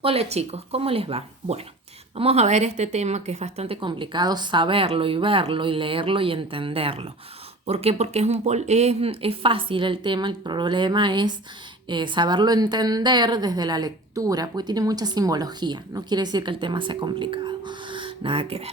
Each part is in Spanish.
Hola chicos, ¿cómo les va? Bueno, vamos a ver este tema que es bastante complicado saberlo y verlo y leerlo y entenderlo. ¿Por qué? Porque es fácil el tema, el problema es saberlo entender desde la lectura, porque tiene mucha simbología. No quiere decir que el tema sea complicado, nada que ver.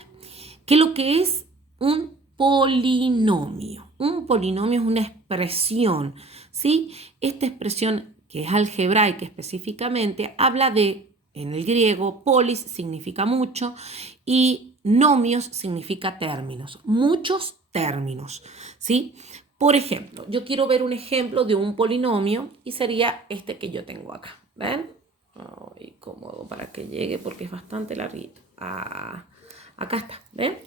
¿Qué es lo que es un polinomio? Un polinomio es una expresión, ¿sí? Esta expresión que es algebraica específicamente habla de, en el griego, polis significa mucho y nomios significa términos, muchos términos, ¿sí? Por ejemplo, yo quiero ver un ejemplo de un polinomio y sería este que yo tengo acá, ¿ven? Ay, cómodo para que llegue porque es bastante larguito. Acá está, ¿ven?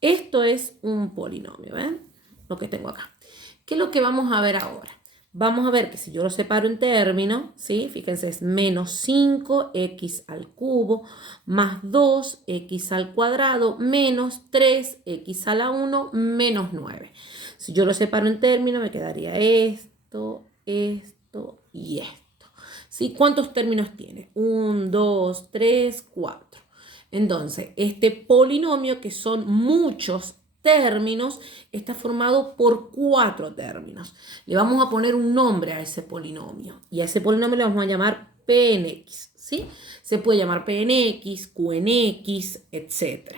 Esto es un polinomio, ¿ven? Lo que tengo acá. ¿Qué es lo que vamos a ver ahora? Vamos a ver que si yo lo separo en términos, ¿sí? Fíjense, es menos 5x al cubo más 2x al cuadrado menos 3x a la 1 menos 9. Si yo lo separo en términos, me quedaría esto, esto y esto. ¿Sí? ¿Cuántos términos tiene? 1, 2, 3, 4. Entonces, este polinomio, que son muchos términos, está formado por 4 términos. Le vamos a poner un nombre a ese polinomio y a ese polinomio le vamos a llamar P en X, ¿sí? Se puede llamar P en X, Q en X, etc.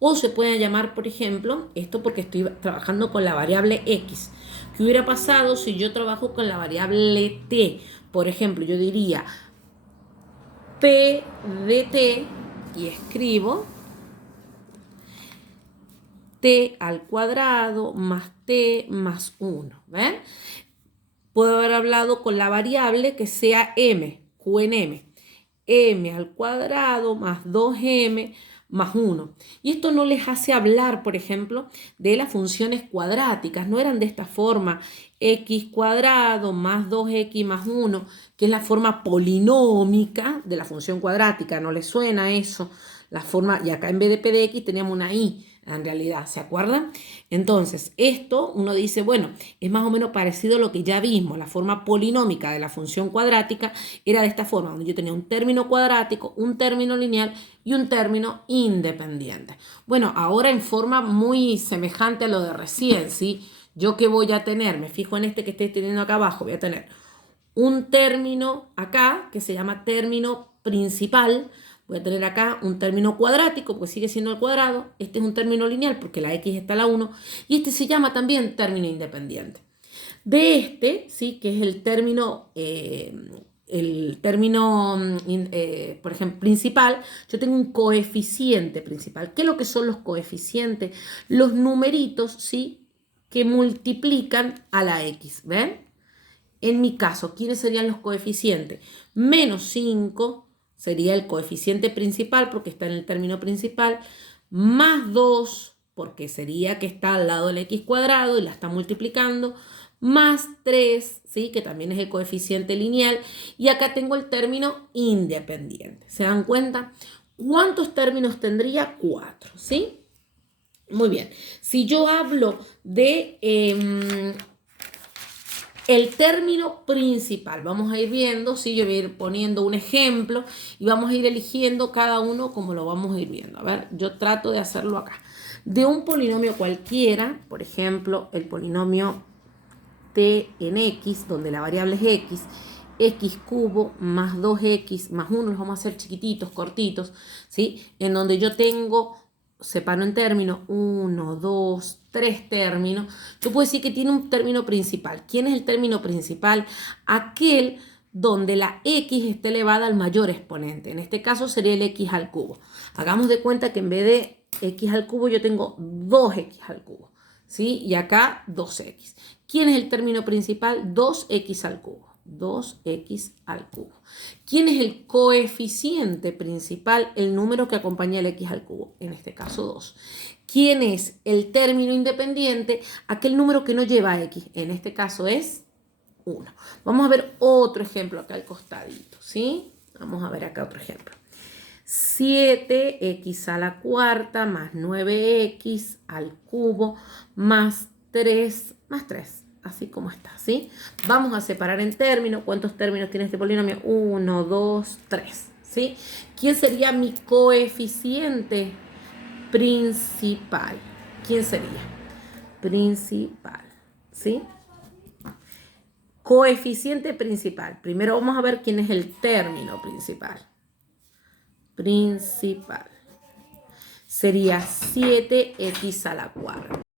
O se puede llamar, por ejemplo, esto porque estoy trabajando con la variable X. ¿Qué hubiera pasado si yo trabajo con la variable T? Por ejemplo, yo diría P de T y escribo t al cuadrado más t más 1. ¿Ven? Puedo haber hablado con la variable que sea m, q en m al cuadrado más 2m más 1. Y esto no les hace hablar, por ejemplo, de las funciones cuadráticas. No eran de esta forma, x cuadrado más 2x más 1, que es la forma polinómica de la función cuadrática. ¿No les suena eso? La forma, y acá en vez de p de x teníamos una i. En realidad, ¿se acuerdan? Entonces, esto uno dice, bueno, es más o menos parecido a lo que ya vimos, la forma polinómica de la función cuadrática era de esta forma, donde yo tenía un término cuadrático, un término lineal y un término independiente. Bueno, ahora en forma muy semejante a lo de recién, ¿sí? ¿Yo qué voy a tener? Me fijo en este que estoy teniendo acá abajo, voy a tener un término acá que se llama término principal. Voy a tener acá un término cuadrático, porque sigue siendo el cuadrado. Este es un término lineal, porque la x está a la 1. Y este se llama también término independiente. De este, ¿sí? Que es por ejemplo, principal, yo tengo un coeficiente principal. ¿Qué es lo que son los coeficientes? Los numeritos, ¿sí? Que multiplican a la x, ¿ven? En mi caso, ¿quiénes serían los coeficientes? Menos 5 sería el coeficiente principal porque está en el término principal, más 2 porque sería que está al lado del x cuadrado y la está multiplicando, más 3, ¿sí? Que también es el coeficiente lineal, y acá tengo el término independiente. ¿Se dan cuenta? ¿Cuántos términos tendría? 4, ¿sí? Muy bien. Si yo hablo de el término principal, vamos a ir viendo, ¿sí? Yo voy a ir poniendo un ejemplo y vamos a ir eligiendo cada uno como lo vamos a ir viendo. A ver, yo trato de hacerlo acá. De un polinomio cualquiera, por ejemplo, el polinomio t en x, donde la variable es x cubo más 2x más 1, los vamos a hacer chiquititos, cortitos, ¿sí? En donde yo tengo, separo en términos, 1, 2, 3 términos. Yo puedo decir que tiene un término principal. ¿Quién es el término principal? Aquel donde la x esté elevada al mayor exponente. En este caso sería el x al cubo. Hagamos de cuenta que en vez de x al cubo yo tengo 2x al cubo, ¿sí? Y acá 2x. ¿Quién es el término principal? 2x al cubo. 2x al cubo. ¿Quién es el coeficiente principal? El número que acompaña el x al cubo, en este caso 2. ¿Quién es el término independiente? Aquel número que no lleva x, en este caso es 1. Vamos a ver otro ejemplo acá al costadito, ¿sí? Vamos a ver acá otro ejemplo. 7x a la cuarta más 9x al cubo más 3 más 3, así como está, ¿sí? Vamos a separar en términos. ¿Cuántos términos tiene este polinomio? 1, 2, 3, ¿sí? ¿Quién sería mi coeficiente principal? ¿Quién sería? Principal, ¿sí? Coeficiente principal. Primero vamos a ver quién es el término principal. Principal. Sería 7x a la cuarta.